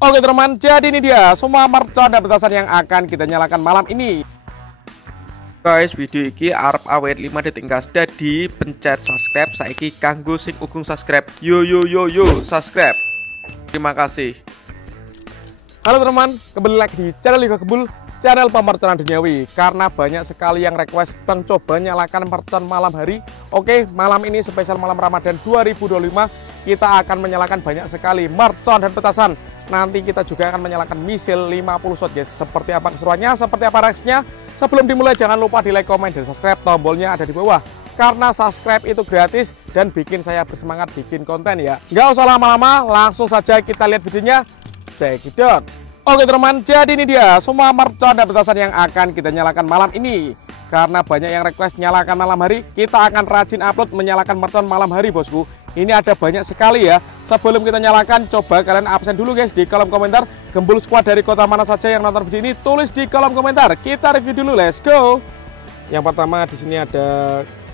Oke teman, jadi ini dia semua mercon dan petasan yang akan kita nyalakan malam ini. Guys, video ini arep awet 5 detik gas. Jadi pencet subscribe saiki kanggo sing ugung subscribe. Yo subscribe. Terima kasih. Halo teman, kembali lagi di channel Liga Gebul, channel pemerconan duniawi. Karena banyak sekali yang request Bang coba nyalakan mercon malam hari. Oke, malam ini spesial malam Ramadan 2025 kita akan menyalakan banyak sekali mercon dan petasan. Nanti kita juga akan menyalakan misil 50 shot guys. Seperti apa keseruannya, seperti apa reaksinya. Sebelum dimulai jangan lupa di like, komen, dan subscribe. Tombolnya ada di bawah. Karena subscribe itu gratis dan bikin saya bersemangat bikin konten ya. Nggak usah lama-lama, langsung saja kita lihat videonya. Check it out. Oke teman, jadi ini dia semua mercon dan petasan yang akan kita nyalakan malam ini. Karena banyak yang request nyalakan malam hari, kita akan rajin upload menyalakan mercon malam hari bosku. Ini ada banyak sekali ya. Sebelum kita nyalakan, coba kalian absen dulu guys di kolom komentar. Gembul squad dari kota mana saja yang nonton video ini, tulis di kolom komentar. Kita review dulu, let's go. Yang pertama di sini ada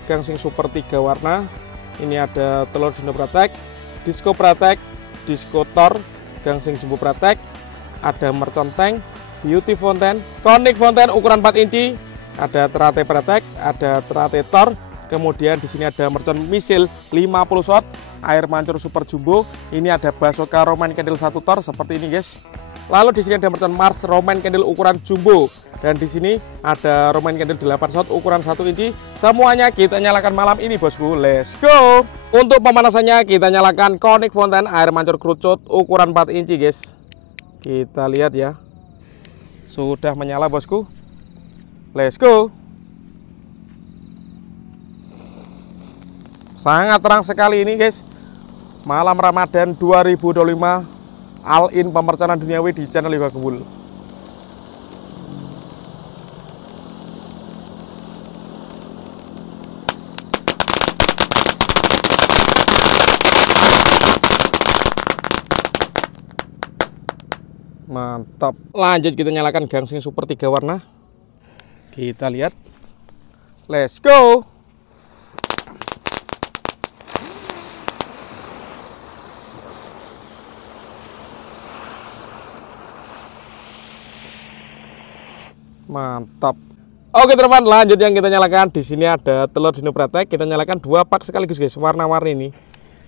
gangsing super 3 warna. Ini ada telur Dino Pratek, disco Pratek, disco Thor, gangsing jumbo Pratek. Ada mercon tank, beauty fountain, conic fountain ukuran 4 inci. Ada terate Pratek, ada terate Thor. Kemudian di sini ada mercon misil 50 shot, air mancur super jumbo. Ini ada basoka Roman candle 1 Thor seperti ini guys. Lalu di sini ada mercon Mars Roman candle ukuran jumbo, dan di sini ada Roman candle 8 shot ukuran 1 inci. Semuanya kita nyalakan malam ini bosku. Let's go. Untuk pemanasannya kita nyalakan conic fountain air mancur kerucut ukuran 4 inci guys. Kita lihat ya. Sudah menyala bosku. Let's go. Sangat terang sekali ini guys. Malam Ramadan 2025, all in pemerconan duniawi di channel Liga Gebul. Mantap. Lanjut kita nyalakan gangsing super 3 warna. Kita lihat. Let's go. Mantap. Oke teman, lanjut yang kita nyalakan. Di sini ada telur Dino Pratek. Kita nyalakan 2 pak sekaligus guys, warna-warni ini.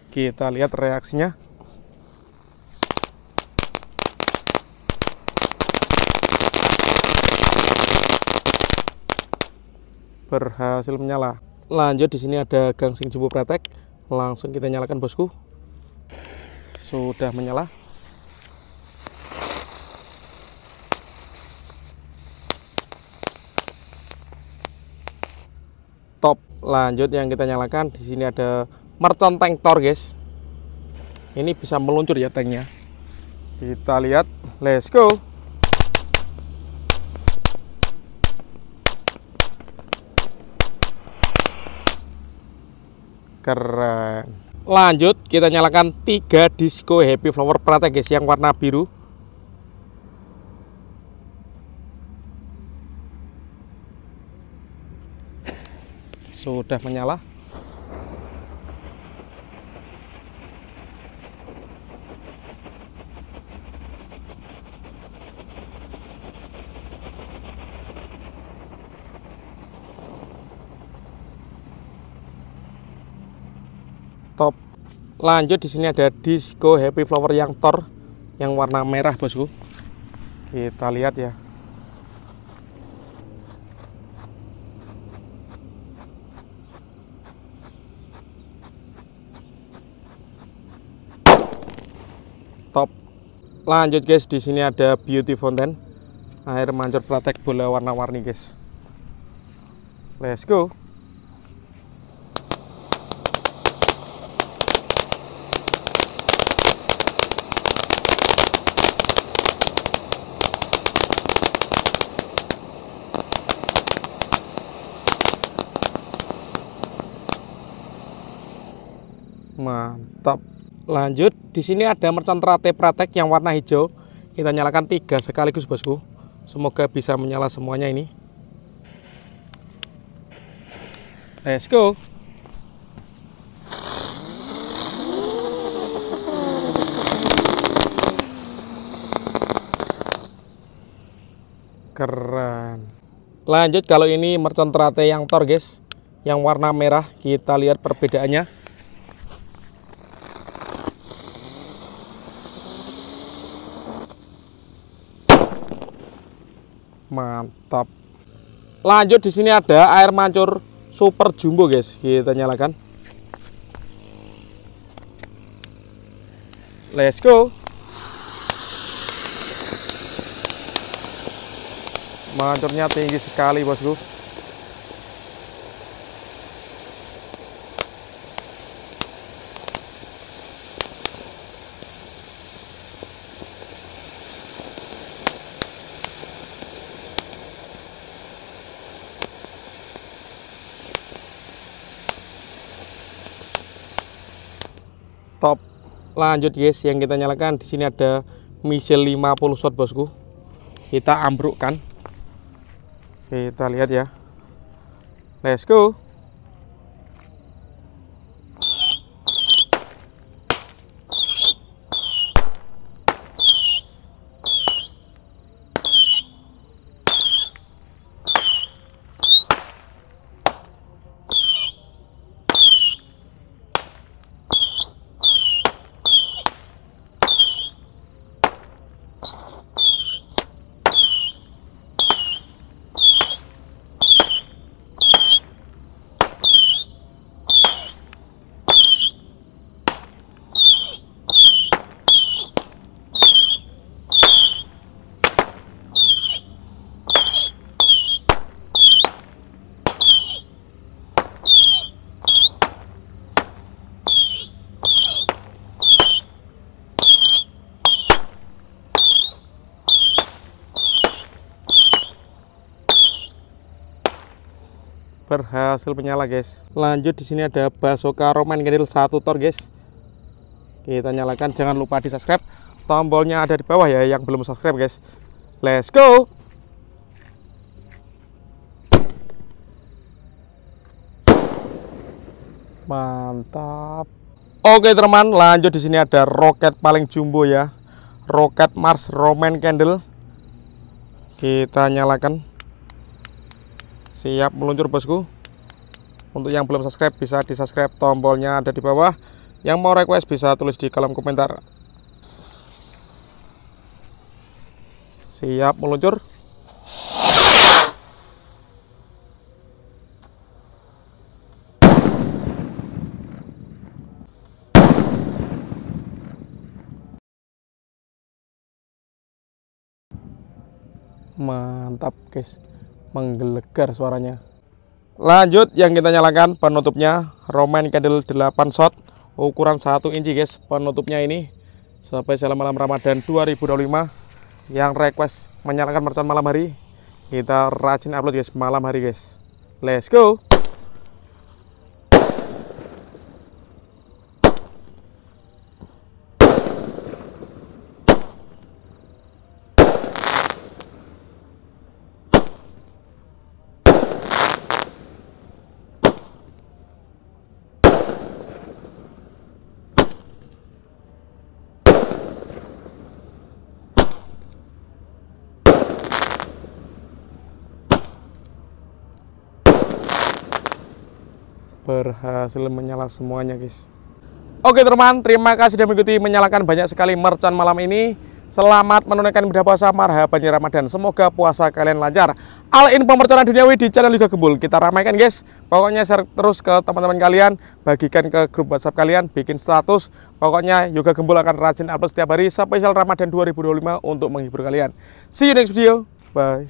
Kita lihat reaksinya. Berhasil menyala. Lanjut di sini ada gangsing jumbo Pratek. Langsung kita nyalakan bosku. Sudah menyala. Top. Lanjut yang kita nyalakan di sini ada mercon tank Thor guys. Ini bisa meluncur ya tanknya. Kita lihat, let's go. Keren. Lanjut kita nyalakan 3 disco happy flower Pratek guys yang warna biru. Sudah menyala. Top. Lanjut di sini ada disco happy flower yang Thor yang warna merah bosku. Kita lihat ya. Top. Lanjut guys, di sini ada beauty fountain air mancur Pratek bola warna-warni guys. Let's go. Mantap. Lanjut di sini ada mercon terate Pratek yang warna hijau. Kita nyalakan 3 sekaligus bosku. Semoga bisa menyala semuanya ini. Let's go. Keren. Lanjut, kalau ini mercon terate yang tor guys, yang warna merah, kita lihat perbedaannya. Mantap. Lanjut, di sini ada air mancur super jumbo guys, kita nyalakan. Let's go. Mancurnya tinggi sekali bosku. Top. Lanjut guys, yang kita nyalakan di sini ada misil 50 shot bosku. Kita ambrukkan. Kita lihat ya. Let's go. Berhasil menyala guys. Lanjut, di sini ada Basoka Roman Candle 1 tor guys. Kita nyalakan, jangan lupa di subscribe. Tombolnya ada di bawah ya yang belum subscribe guys. Let's go. Mantap. Oke teman, lanjut, di sini ada roket paling jumbo ya. Roket Mars Roman Candle. Kita nyalakan. Siap meluncur bosku. Untuk yang belum subscribe bisa di subscribe, tombolnya ada di bawah. Yang mau request bisa tulis di kolom komentar. Siap meluncur. Mantap guys, menggelegar suaranya. Lanjut, yang kita nyalakan penutupnya Roman Candle 8 shot ukuran 1 inci guys. Penutupnya ini spesial malam Ramadan 2025. Yang request menyalakan mercon malam hari, kita rajin upload guys malam hari guys. Let's go. Berhasil menyala semuanya guys. Oke teman, terima kasih sudah mengikuti menyalakan banyak sekali mercon malam ini. Selamat menunaikan ibadah puasa, marhaban ya Ramadan. Semoga puasa kalian lancar. All info merconan duniawi di channel Yoga Gembul kita ramaikan guys. Pokoknya share terus ke teman-teman kalian, bagikan ke grup WhatsApp kalian, bikin status. Pokoknya Yoga Gembul akan rajin upload setiap hari spesial Ramadan 2025 untuk menghibur kalian. See you next video. Bye.